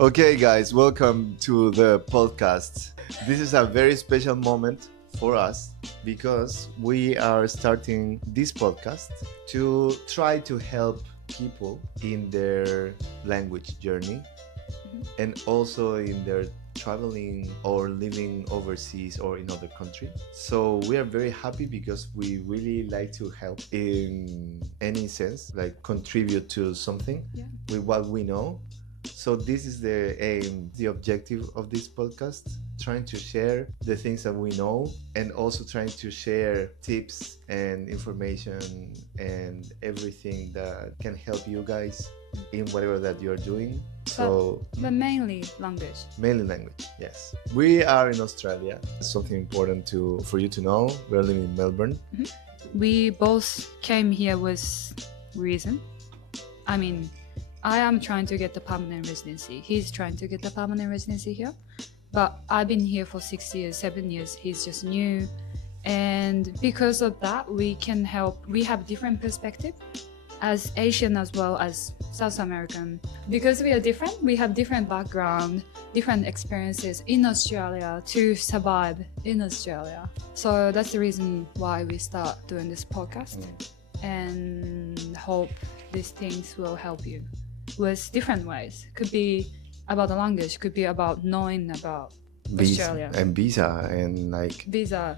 Okay, guys, welcome to the podcast. This is a very special moment for us because we are starting this podcast to try to help people in their language journey and also in their traveling or living overseas or in other country. So we are very happy because we really like to help in any sense, like contribute to something with what we know. So this is the aim, the objective of this podcast, trying to share the things that we know and also trying to share tips and information and everything that can help you guys in whatever that you're doing. But mainly language. Mainly language, yes. We are in Australia. Something important for you to know. We're living in Melbourne. We both came here with reason. I am trying to get the permanent residency. He's trying to get the permanent residency here. But I've been here for 6 years, 7 years. He's just new. And because of that, we can help. We have different perspective as Asian as well as South American. Because we are different, we have different background, different experiences in Australia to survive in Australia. So that's the reason why we start doing this podcast and hope these things will help you with different ways. Could be about the language, could be about knowing about Australia. And visa and visa,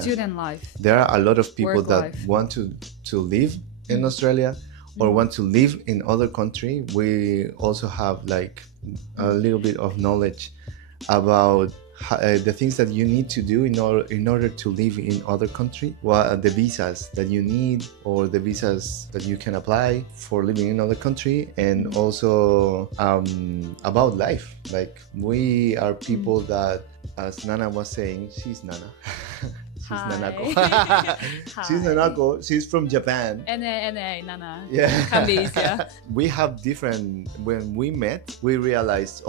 student life. There are a lot of people that life. want to live in Australia or want to live in other country. We also have a little bit of knowledge about the things that you need to do in order to live in other country. What are the visas that you need or the visas that you can apply for living in other country, and also about life. Like, we are people that, as Nana was saying, she's Nana. She's Nanako. She's Nanako. She's from Japan. Nana. Yeah. Can be easier. We have different. When we met, we realized,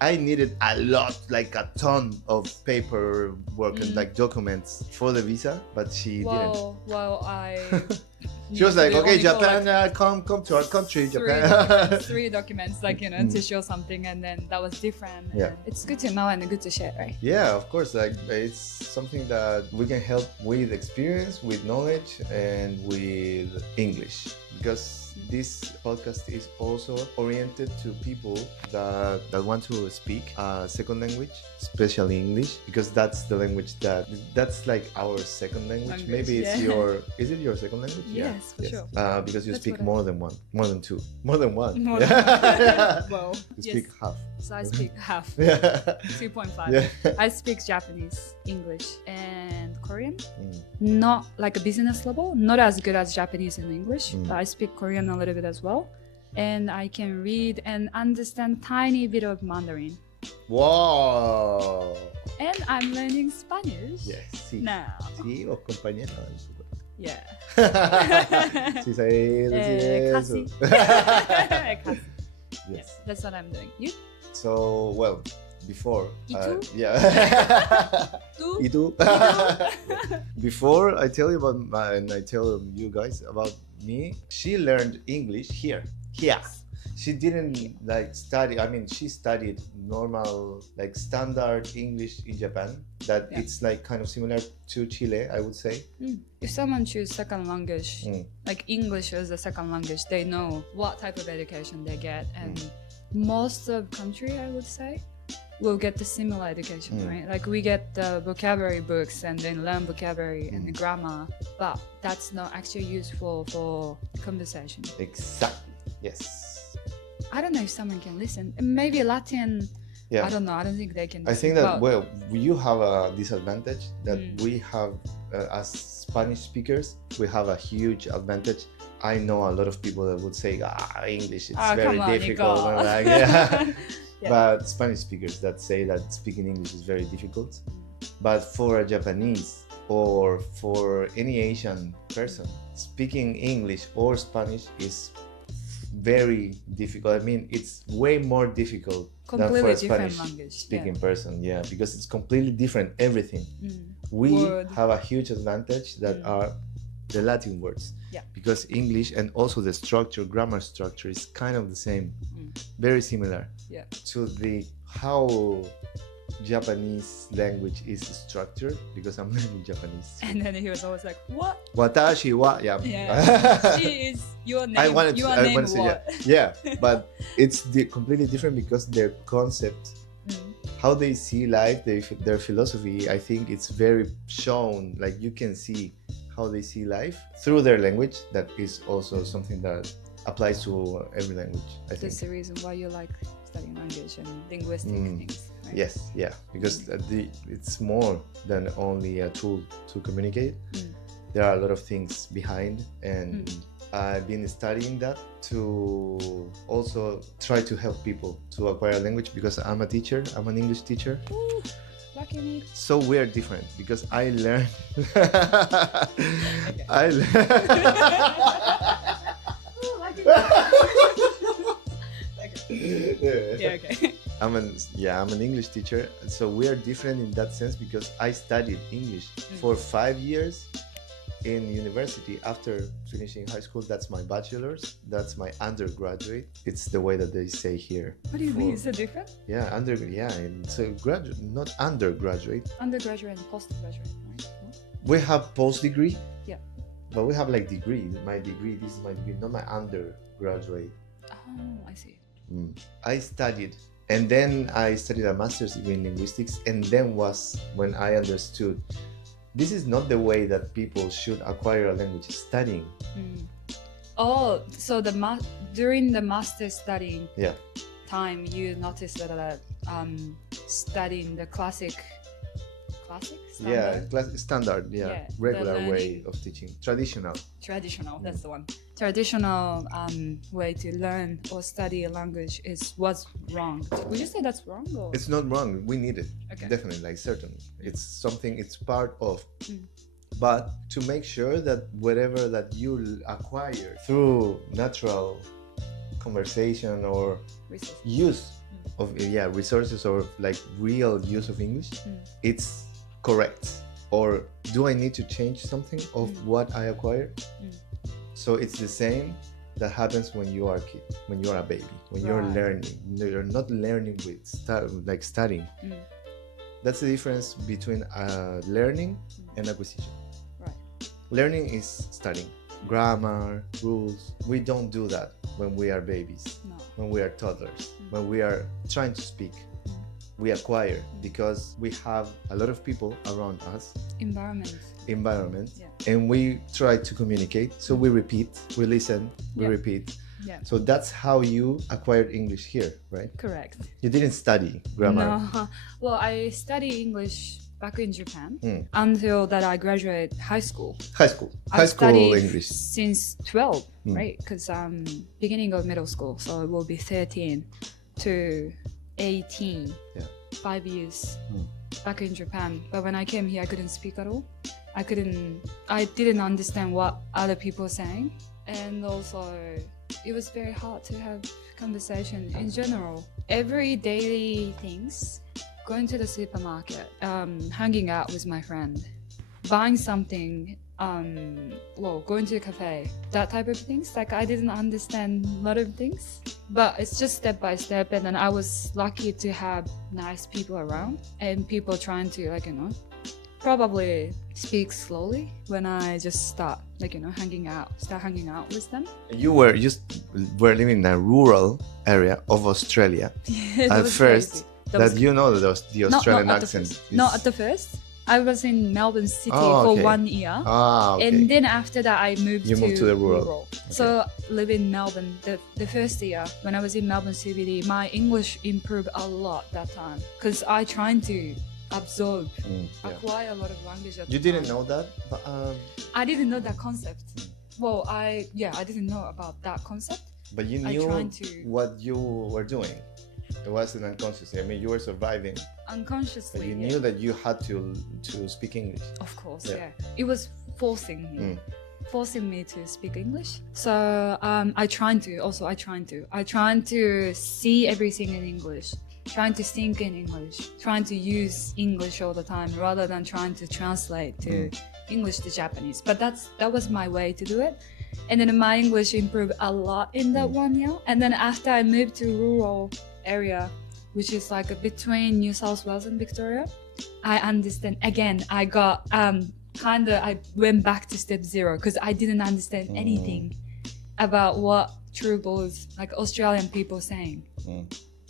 I needed a lot, like a ton of paperwork and documents for the visa, but she didn't. Well, She was like, okay, Japan, come to our country, Japan. Three documents, to show something, and then that was different. Yeah. It's good to know and good to share, right? Yeah, of course. It's something that we can help with experience, with knowledge, and with English. Because this podcast is also oriented to people that want to speak a second language, especially English, because that's the language that's like our second language. Maybe it's is it your second language? Yes, for sure. Because you speak more than one, more than two, more than one. Well, you speak half. So I speak half. 2.5. Yeah. I speak Japanese, English, and Korean. Not like a business level, not as good as Japanese and English, but I speak Korean a little bit as well. And I can read and understand tiny bit of Mandarin. Wow. And I'm learning Spanish. Yes, sí. Now. Sí, os compañeros. Yeah. Sí, sabéis decir eso. Casi. Yes. Yeah, that's what I'm doing. You? So, well, before. ¿Y tú? Yeah. ¿Tú? ¿Y tú? Before I tell you and I tell you guys about me, she learned English here. She didn't study. She studied normal, standard English in Japan. It's kind of similar to Chile, I would say. If someone chooses second language, like English as a second language, they know what type of education they get, and most of country, I would say, will get the similar education, right? Like, we get the vocabulary books and then learn vocabulary and the grammar, but that's not actually useful for conversation. Exactly. Yes. I don't know if someone can listen. Maybe Latin. Yeah. I don't know. I don't think they can. I think that you have a disadvantage that we have as Spanish speakers. We have a huge advantage. I know a lot of people that would say, English is very difficult. But Spanish speakers that say that speaking English is very difficult. But for a Japanese or for any Asian person, speaking English or Spanish is very difficult. It's way more difficult than for a Spanish speaking person. Yeah, because it's completely different, everything. We have a huge advantage that are the Latin words. Yeah. Because English and also the structure, grammar structure is kind of the same, very similar. Yeah. to the how Japanese language is structured, because I'm learning Japanese. And then he was always like, "What? Watashi wa, yeah. Yeah. She is your name. I wanted your to, name say what?" yeah, but it's completely different because their concept, how they see life, their philosophy, I think it's very shown. Like you can see how they see life through their language. That is also something that applies to every language, I think. That's the reason why you like studying language and linguistic things. Right? Yes, yeah, because it's more than only a tool to communicate. There are a lot of things behind, and I've been studying that to also try to help people to acquire a language, because I'm a teacher. I'm an English teacher. Ooh, lucky me. So we're different because I learned. I Ooh, lucky me. Yeah, okay. I'm an English teacher, so we are different in that sense because I studied English for 5 years in university. After finishing high school, that's my bachelor's, that's my undergraduate. It's the way that they say here. What do you mean? Is it different? Yeah, and so graduate, not undergraduate. Undergraduate and postgraduate, right? No? We have post degree. Yeah. But we have like degree. My degree, this is my degree, not my undergraduate. Oh, I see. I studied, and then I studied a master's degree in linguistics, and then was when I understood this is not the way that people should acquire a language, studying. Oh, so during the master studying Yeah. time, you noticed that studying the classic standard? Standard, Yeah, regular the way learning. of teaching, traditional. That's the one. Traditional way to learn or study a language was wrong. Would you say that's wrong? Or? It's not wrong. We need it. Okay. Definitely, like certainly. It's something, it's part of. But to make sure that whatever that you acquire through natural conversation or Research. use of resources or like real use of English, it's correct. Or do I need to change something of what I acquired? So it's the same that happens when you are a kid, when you are a baby, when you're learning. You're not learning with studying. That's the difference between learning and acquisition. Right. Learning is studying, grammar, rules. We don't do that when we are babies, when we are toddlers, when we are trying to speak. We acquire because we have a lot of people around us. Environment, and we try to communicate. So we repeat, we listen, we repeat. Yeah. So that's how you acquired English here, right? Correct. You didn't study grammar. No. Well, I studied English back in Japan until that I graduated high school. High school English. Since 12, right? Because beginning of middle school, so it will be 13 to 18. Yeah. 5 years back in Japan. But when I came here, I couldn't speak at all. I didn't understand what other people were saying. And also, it was very hard to have conversation in general. Every daily things, going to the supermarket, hanging out with my friend, buying something, going to a cafe, that type of things. Like I didn't understand a lot of things, but it's just step by step. And then I was lucky to have nice people around and people trying to probably speak slowly when I just start hanging out with them. You were living in a rural area of Australia at first. That the Australian accent. Not at the first. I was in Melbourne City for 1 year. Okay. And then after that, I moved to the rural. Okay. So living in Melbourne, the first year when I was in Melbourne CBD, my English improved a lot that time because I trying to absorb, acquire a lot of language. You didn't know that? I didn't know that concept. Well, I didn't know about that concept. But you knew what you were doing. It wasn't unconsciously. I mean, you were surviving. Unconsciously. But you knew that you had to speak English. Of course, yeah. It was forcing me to speak English. So I trying to see everything in English, trying to think in English, trying to use English all the time rather than trying to translate to English to Japanese. But that was my way to do it. And then my English improved a lot in that 1 year. And then after I moved to rural area, which is like between New South Wales and Victoria, I understand. Again, I got I went back to step zero because I didn't understand anything about what Trueball's like Australian people saying.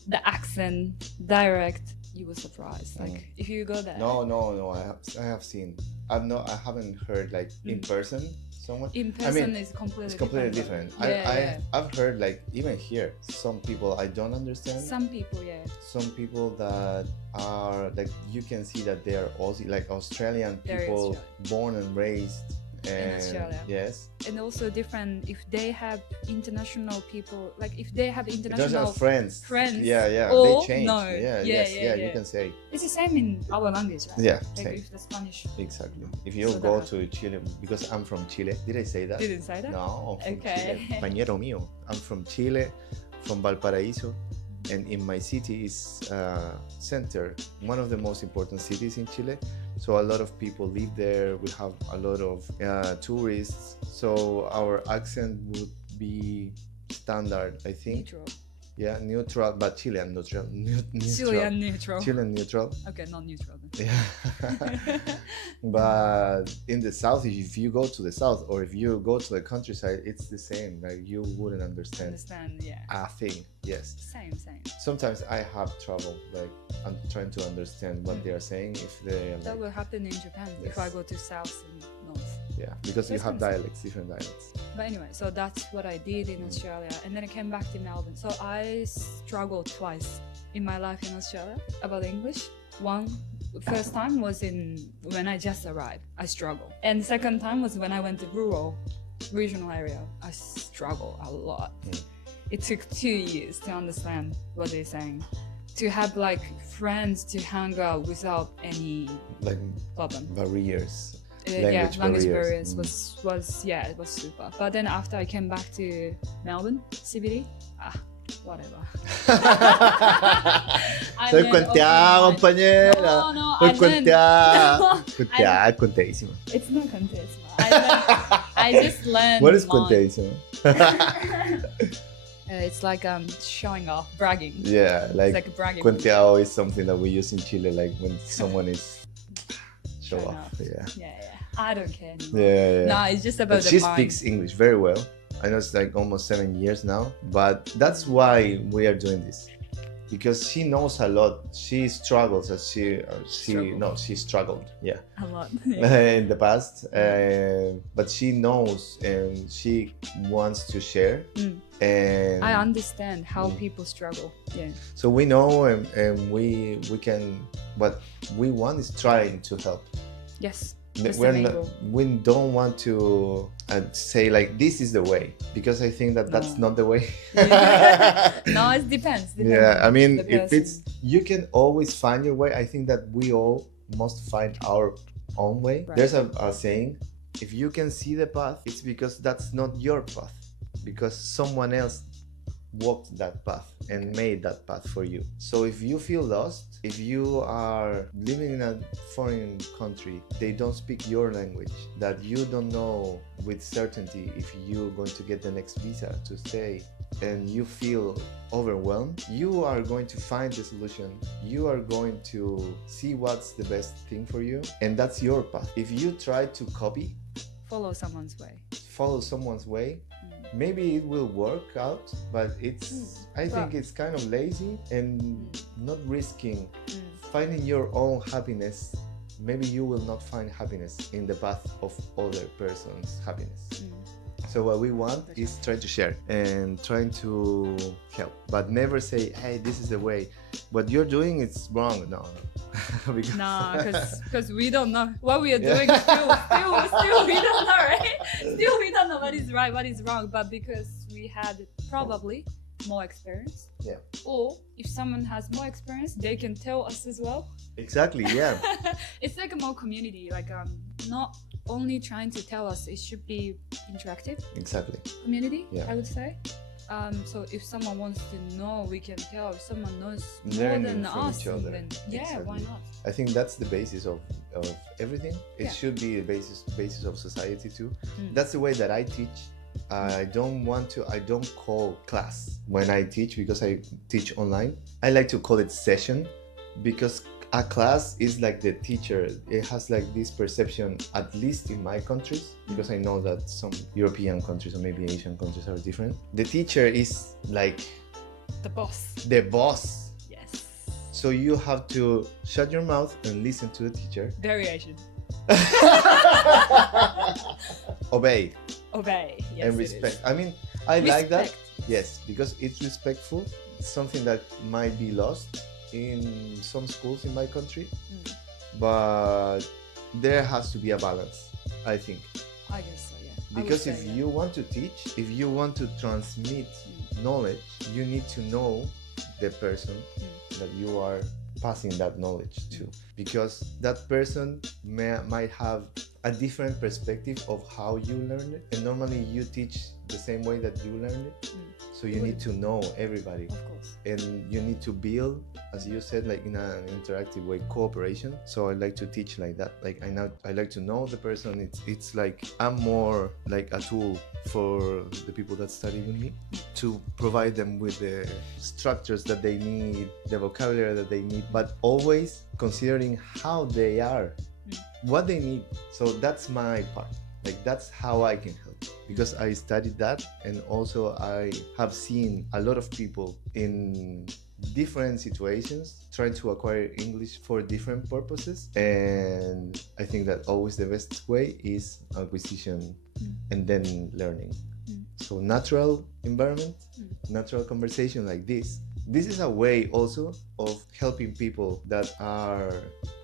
The accent, dialect. You were surprised. Like if you go there. No. I have seen. I haven't heard like in person. Someone In person is completely it's completely different. I've heard like even here some people I don't understand. Some people, Some people that are like you can see that they are Aussie, like Australian people born and raised in Australia. Yes. And also different if they have international people, like if they have international Those are friends. Yeah. Or they change. No. You can say. It's the same in our language, right? Yeah, like same. if the Spanish. Exactly. If you go to Chile, because I'm from Chile. Did I say that? Didn't say that? No, I'm from Okay. Chile. Pañero mío. I'm from Chile, from Valparaíso. And in my city is center, one of the most important cities in Chile. So a lot of people live there. We have a lot of tourists. So our accent would be standard, I think. Neutral. Yeah, neutral, but Chilean neutral. Chilean neutral. Chilean neutral. Okay, not neutral then. Yeah. But in the south, if you go to the south or if you go to the countryside, it's the same. Like you wouldn't understand. Yeah. A thing. Yes. Same. Sometimes I have trouble. Like I'm trying to understand what they are saying. If they that will happen in Japan if I go to south and north. Yeah, because you have dialects, different dialects. But anyway, so that's what I did in Australia, and then I came back to Melbourne. So I struggled twice in my life in Australia about English. First time was when I just arrived. I struggled, and the second time was when I went to regional area. I struggled a lot. It took 2 years to understand what they're saying, to have like friends to hang out without any like problem. Barriers. Language barriers was it was super. But then after I came back to Melbourne CBD, whatever. Soy conteada, compañera. No, Soy conteada. No, Contadísima. It's not contestima. I just learned. What is contadísima? It's like showing off, bragging. Yeah, it's like bragging. Conteado is something that we use in Chile, like when someone is show off. Yeah. I don't care anymore. Yeah. No, it's just about she speaks English very well. I know it's like almost 7 years now, but that's why we are doing this, because she knows a lot. She struggles as she struggled. Yeah. A lot. In the past, but she knows and she wants to share. And I understand how people struggle. Yeah. So we know and we can. What we want is trying to help. Yes. We don't want to say like this is the way, because I think that's not the way. No, it depends. Yeah, I mean, if it's you can always find your way. I think that we all must find our own way. Right. There's a saying: if you can see the path, it's because that's not your path, because someone else walked that path and made that path for you. So if you feel lost, if you are living in a foreign country, they don't speak your language, that you don't know with certainty if you're going to get the next visa to stay, and you feel overwhelmed, you are going to find the solution. You are going to see what's the best thing for you, and that's your path. If you try to follow someone's way, maybe it will work out, but I think it's kind of lazy and not risking finding your own happiness. Maybe you will not find happiness in the path of other person's happiness. So what we want is try to share and trying to help, but never say, hey, this is the way. What you're doing is wrong. No. Because we don't know what we are doing. Still we don't know, right? Still we don't know what is right, what is wrong. But because we had probably more experience. Yeah. Or if someone has more experience, they can tell us as well. Exactly. Yeah. It's like a more community, like not only trying to tell us. It should be interactive. Exactly. Community. Yeah. I would say. So if someone wants to know, we can tell. If someone knows more than us, then exactly. Why not? I think that's the basis of everything. It should be the basis of society too. That's the way that I teach I don't call class when I teach, because I teach online. I like to call it session, because a class is like the teacher. It has like this perception, at least in my countries, because I know that some European countries or maybe Asian countries are different. The teacher is like The boss. the boss. Yes. So you have to shut your mouth and listen to the teacher. Very Asian. Obey. Obey. Yes, And it respect. is. I mean, I like that. Respect. Yes, because it's respectful. It's something that might be lost in some schools in my country, but there has to be a balance, I think. I guess so, yeah. I would Because say, if yeah. you want to teach, if you want to transmit knowledge, you need to know the person that you are passing that knowledge to, because that person might have a different perspective of how you learn it, and normally you teach the same way that you learned it. So you need to know everybody, Of course. and you need to build, as you said, like in an interactive way, cooperation. So I like to teach like that. Like I like to know the person. It's like I'm more like a tool for the people that study with me, to provide them with the structures that they need, the vocabulary that they need, but always considering how they are, what they need. So that's my part. Like that's how I can help, because I studied that, and also I have seen a lot of people in different situations trying to acquire English for different purposes, and I think that always the best way is acquisition and then learning. So natural environment, natural conversation like this. This is a way also of helping people that are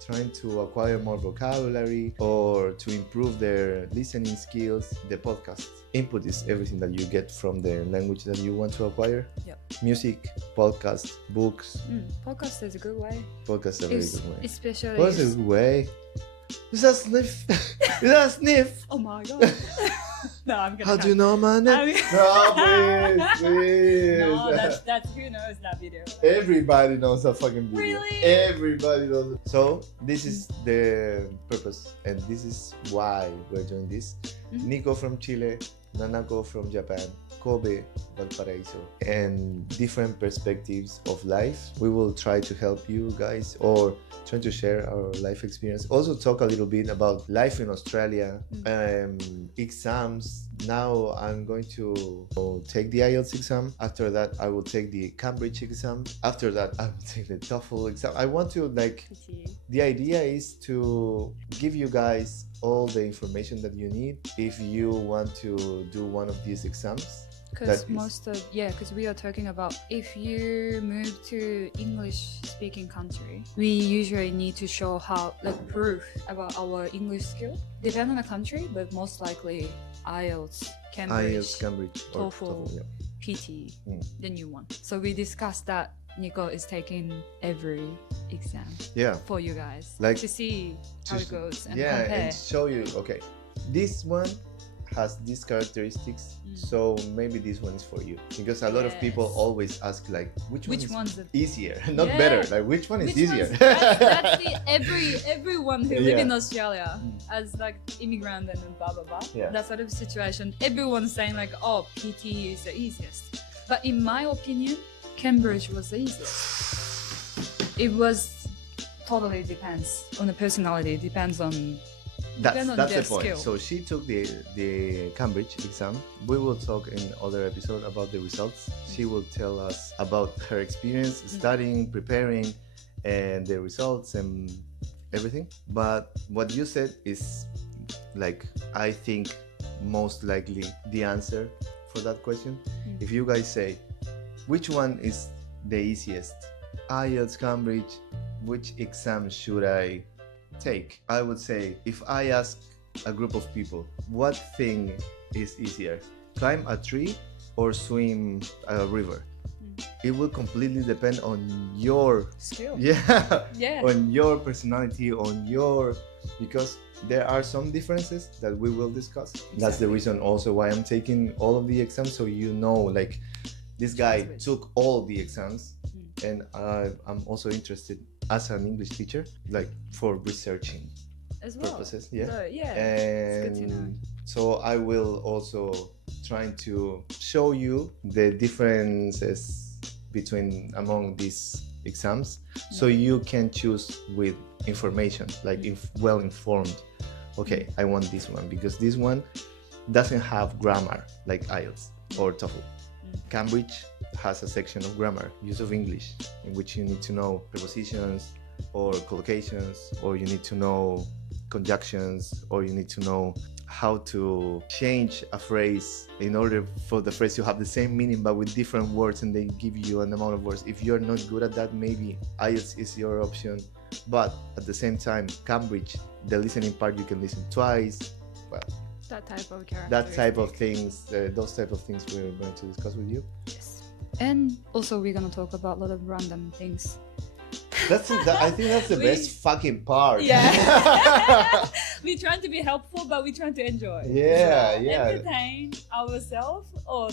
trying to acquire more vocabulary or to improve their listening skills. The podcast input is everything that you get from the language that you want to acquire. Yep. Music, podcast, books. Podcast is a good way. Podcast is a very good way. Especially. Podcast is a good way. Is that sniff? Is that sniff? Oh my god. No, I'm gonna. How do you know my name? I'm- No, please. No, that's who knows that video. Everybody knows that fucking video. Really? Everybody knows. So this is the purpose, and this is why we're doing this. Nico from Chile, Nanako from Japan, Kobe, Valparaiso, and different perspectives of life. We will try to help you guys, or try to share our life experience. Also talk a little bit about life in Australia, exams. Now I'm going to take the IELTS exam. After that, I will take the Cambridge exam. After that, I will take the TOEFL exam. I want to the idea is to give you guys all the information that you need if you want to do one of these exams. Because because we are talking about if you move to English speaking country, we usually need to show proof about our English skill. Depend on the country, but most likely IELTS, Cambridge, or TOEFL, yeah. PT, the new one. So we discussed that Nico is taking every exam for you guys, to see how it goes and compare. And show you, okay, this one has these characteristics, so maybe this one is for you, because a lot of people always ask like which one's easier, not better, like which one is easier. That's everyone who live in Australia as like immigrant and blah blah blah, that sort of situation, everyone's saying like, oh, PT is the easiest, but in my opinion Cambridge was the easiest. It was totally depends on the personality, depends on that's the point. Skill. So she took the Cambridge exam. We will talk in other episode about the results. She will tell us about her experience studying, preparing, and the results and everything. But what you said is like, I think most likely the answer for that question. If you guys say which one is the easiest, IELTS, Cambridge, which exam should I take? I would say, if I ask a group of people what thing is easier, climb a tree or swim a river, it will completely depend on your skill, on your personality, because there are some differences that we will discuss. That's the reason also why I'm taking all of the exams, so you know, like this guy took all the exams, and I'm also interested as an English teacher, like for researching as well. purposes. So, and it's good to know. So I will also trying to show you the differences between among these exams, so you can choose with information, like well informed. Okay, I want this one because this one doesn't have grammar like IELTS or TOEFL. Cambridge has a section of grammar, use of English, in which you need to know prepositions or collocations, or you need to know conjunctions, or you need to know how to change a phrase in order for the phrase to have the same meaning but with different words, and they give you an amount of words. If you're not good at that, maybe IELTS is your option. But at the same time, Cambridge, the listening part you can listen twice. Well, that type of character. That type of things, those type of things we're going to discuss with you. Yes. And also we're gonna talk about a lot of random things. I think that's the best fucking part. Yeah. We're trying to be helpful, but we're trying to enjoy. Yeah, so yeah. Entertain ourselves, or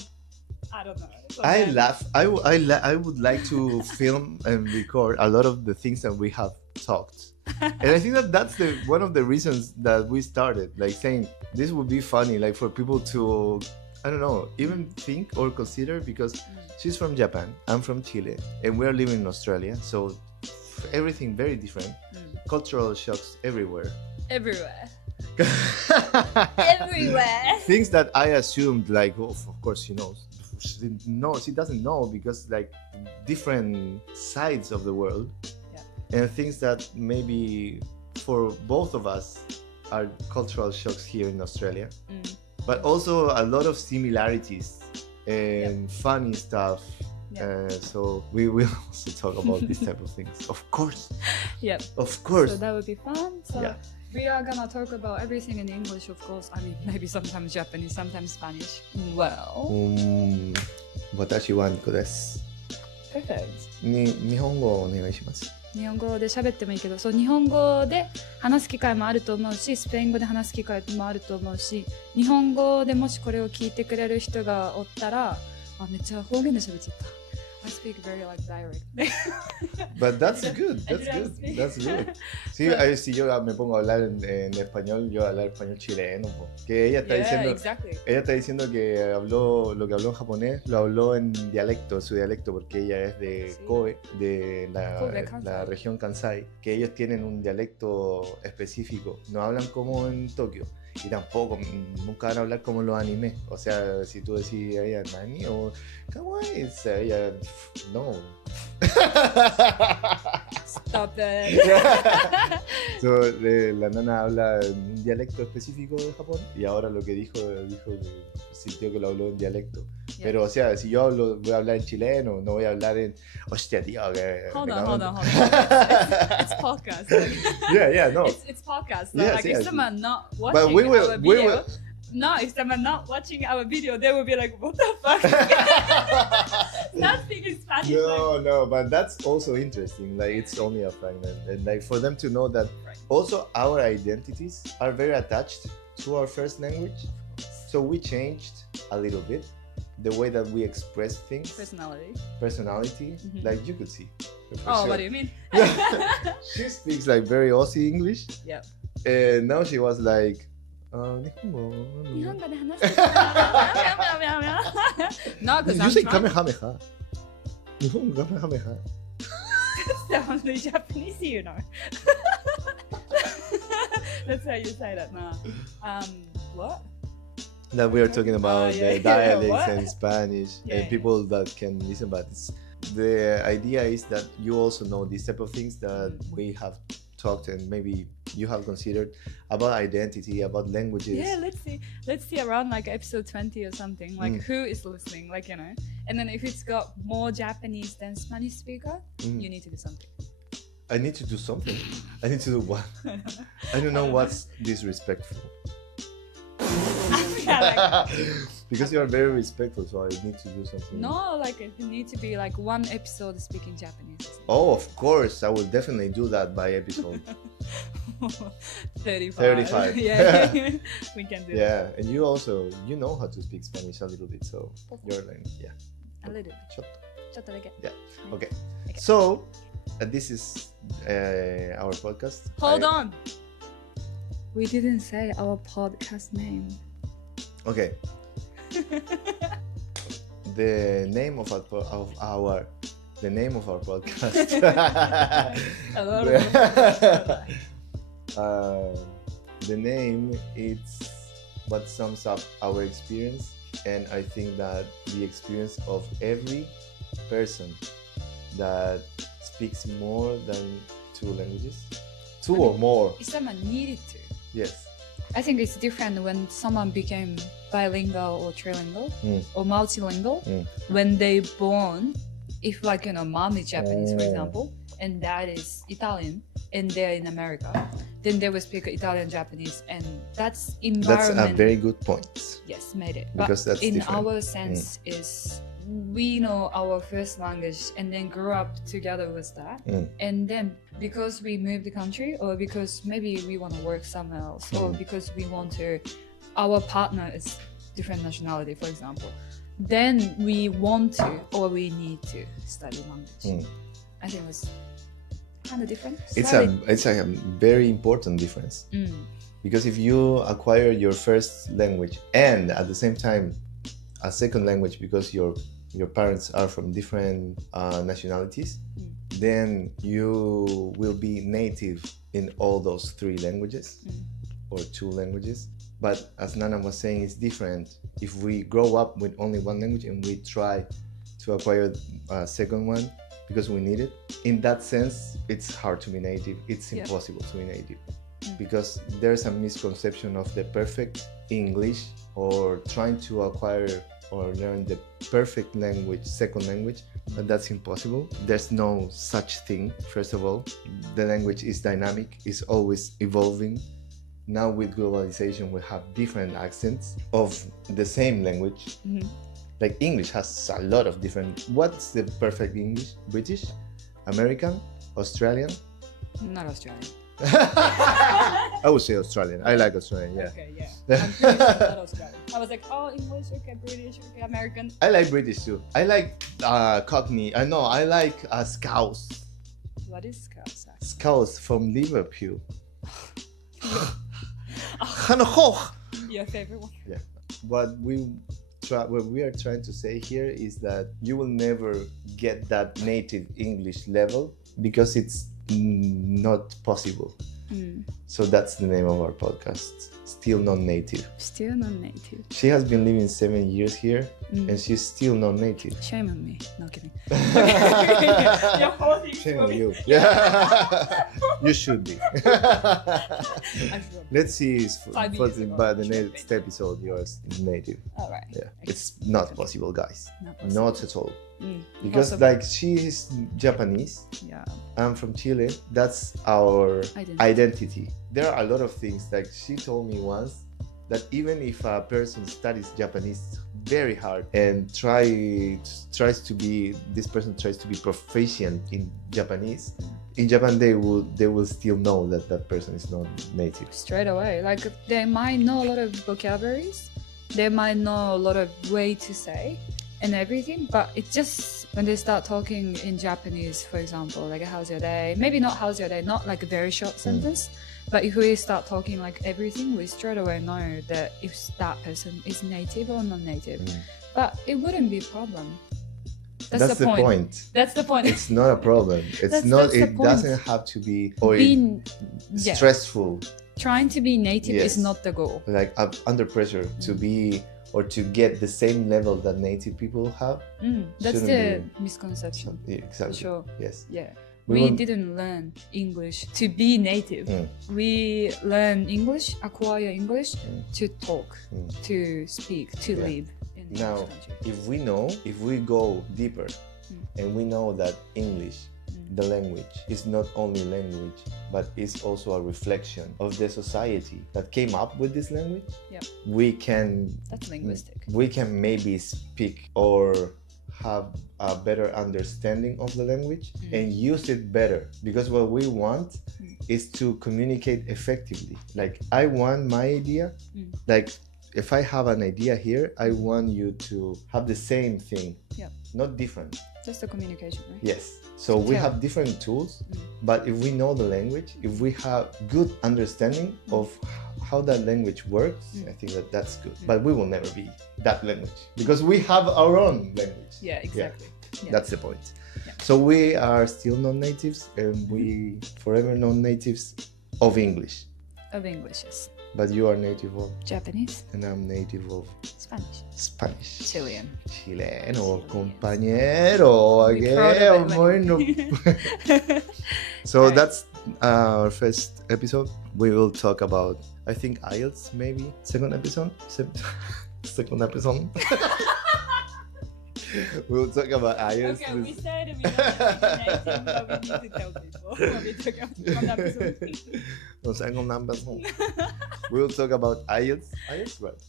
I don't know. I laugh. I would like to film and record a lot of the things that we have talked. And I think that's one of the reasons that we started, like saying this would be funny, like for people to, I don't know, even think or consider, because she's from Japan, I'm from Chile, and we're living in Australia, so everything very different. Cultural shocks everywhere. Everywhere. Things that I assumed, like, oh, of course she knows. She doesn't know, because like different sides of the world. And things that maybe for both of us are cultural shocks here in Australia, but also a lot of similarities and funny stuff. So we will also talk about these type of things, of course. Yep. Of course. So that would be fun. So we are gonna talk about everything in English, of course. I mean, maybe sometimes Japanese, sometimes Spanish. Well. 私はニコです。Perfect. 日本語をお願いします。日本語で喋ってもいいけど、そう、日本語で話す機会もあると思うし、スペイン語で話す機会もあると思うし、日本語でもしこれを聞いてくれる人がおったら、めっちゃ方言で喋っちゃった。I speak very like direct. But that's good. That's good. That's good. Sí, si yo me pongo a hablar en español, yo hablar español chileno, que ella está diciendo, ella está diciendo que habló lo que habló en japonés, lo habló en dialecto, su dialecto, porque ella es de Kobe, de la región Kansai, que ellos tienen un dialecto específico, no hablan como en Tokio. Y tampoco, nunca van a hablar como los animes. O sea, si tú decís ella nani o kawaii, ella no. Stop it. So, la nana habla en un dialecto específico de Japón, y ahora lo que dijo que sintió que lo habló en dialecto. Pero, o sea, si yo voy a hablar en chileno, no voy a hablar en hostia, tío. Hold on. It's podcast. Yeah, no. It's podcast. So, yes, like, yes. if someone not watching our video, if someone not watching our video, they will be like, what the fuck? Not speaking Spanish. No, but that's also interesting. Like, it's only a fragment. And like for them to know that also our identities are very attached to our first language. So we changed a little bit the way that we express things. Personality. Like you could see. What do you mean? She speaks like very Aussie English. Yep. And now she was like, 日本語で話してNo, because you say カメハメハ。日本語カメハメハ。That's only Japanese, you know. That's how you say that now. What? That we are talking about the dialects and Spanish and people that can listen, but the idea is that you also know these type of things that we have talked and maybe you have considered about identity, about languages. Yeah, let's see around like episode 20 or something, like who is listening, like, you know, and then if it's got more Japanese than Spanish speaker, you need to do something. I need to do something. I need to do what? I don't know what's disrespectful. Because you are very respectful, so I need to do something. No, like it need to be like one episode speaking Japanese. Oh, of course, I will definitely do that by episode 35. Yeah, we can do that. Yeah, and you also, you know how to speak Spanish a little bit, so you're learning. Yeah, a little bit. Yeah. Okay. So this is our podcast. Hold on. We didn't say our podcast name. Okay. The name of our podcast. The name, it's what sums up our experience, and I think that the experience of every person that speaks more than two languages, or more. If someone needed to. Yes. I think it's different when someone became bilingual or trilingual or multilingual. When they born, if like, mom is Japanese, for example, and dad is Italian, and they're in America, then they will speak Italian, Japanese, and that's environment. That's a very good point. Yes, made it. Because but that's in different. our sense is we know our first language and then grew up together with that. And then because we moved the country, or because maybe we want to work somewhere else, or because we want to, our partner is different nationality, for example, then we want to or we need to study language. I think it's kind of different. It's a very important difference. Because if you acquire your first language and at the same time a second language because your parents are from different nationalities, then you will be native in all those three languages or two languages. But as Nana was saying, it's different if we grow up with only one language and we try to acquire a second one because we need it. In that sense, it's hard to be native. It's impossible to be native because there's a misconception of the perfect English, or trying to acquire or learn the perfect language, second language, but that's impossible. There's no such thing. First of all, the language is dynamic, it's always evolving. Now with globalization, we have different accents of the same language. Like English has a lot of different. What's the perfect English? British, American, Australian? Not Australian. I would say Australian. I like Australian, yeah. Okay, yeah. I'm pretty sure not Australian. I was like, oh, English, okay, British, okay, American. I like British too. I like Cockney. I like Scouse. What is Scouse? Scouse from Liverpool. Your favorite one? Yeah. What we are trying to say here is that you will never get that native English level because it's not possible. So that's the name of our podcast. Still non-native. Still non-native. She has been living 7 years here and she's still non-native. Shame on me. No kidding. Shame on you. Yeah. You should be. Let's see by the next episode yours is native. All right. Yeah. It's not possible, guys. Not at all. Because possible. like she is Japanese, I'm from Chile, that's our identity. There are a lot of things, like she told me once that even if a person studies Japanese very hard and tries to be proficient in Japanese, in Japan they will still know that that person is not native. Straight away. Like they might know a lot of vocabularies, they might know a lot of way to say and everything, but it's just when they start talking in Japanese, for example, like how's your day, maybe not how's your day, not like a very short sentence, but if we start talking like everything, we straight away know that if that person is native or non-native. But it wouldn't be a problem. That's the point. That's the point. It's not a problem. It doesn't have to be stressful. Trying to be native is not the goal. Like under pressure to be or to get the same level that native people have. That's the misconception. Yeah, exactly. For sure. Yes. Yeah. We didn't learn English to be native. We learn English, acquire English to talk, to speak, to live in the now, country. If we go deeper and we know that English, the language, is not only language, but is also a reflection of the society that came up with this language, that's linguistic. We can maybe speak or have a better understanding of the language and use it better, because what we want is to communicate effectively. Like I want my idea, like if I have an idea here, I want you to have the same thing, not different. Just the communication, right? Yes. So we have different tools But if we know the language, if we have good understanding of how that language works, I think that that's good. But we will never be that language because we have our own language. Yeah, exactly. Yeah. That's the point. Yeah. So we are still non-natives, and we forever non-natives of English. Of English, yes. But you are native of Japanese, and I'm native of Spanish, Chilean. Chileno, compañero. Be proud of it, Bueno. So Right. that's our first episode. We will talk about, I think, IELTS maybe. Second episode. Second episode. We'll talk about IELTS. Okay, we said we don't connecting, but we need to tell people what we talk about on episode. No, second episode. We'll talk about IELTS. IELTS, right?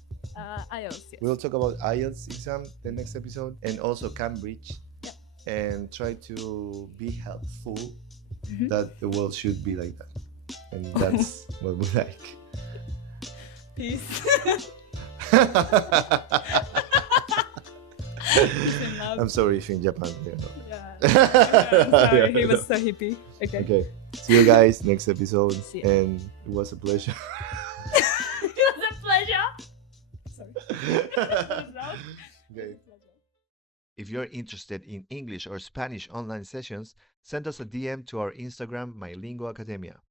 IELTS, yes. We'll talk about IELTS exam the next episode, and also Cambridge, and try to be helpful. That the world should be like that, and that's what we like. Peace. I'm sorry if in Japan. I'm sorry, he was so hippie. Okay. See you guys next episode, See ya. and it was a pleasure. It was a pleasure. Sorry. Okay. If you're interested in English or Spanish online sessions, send us a DM to our Instagram, My Lingua Academia.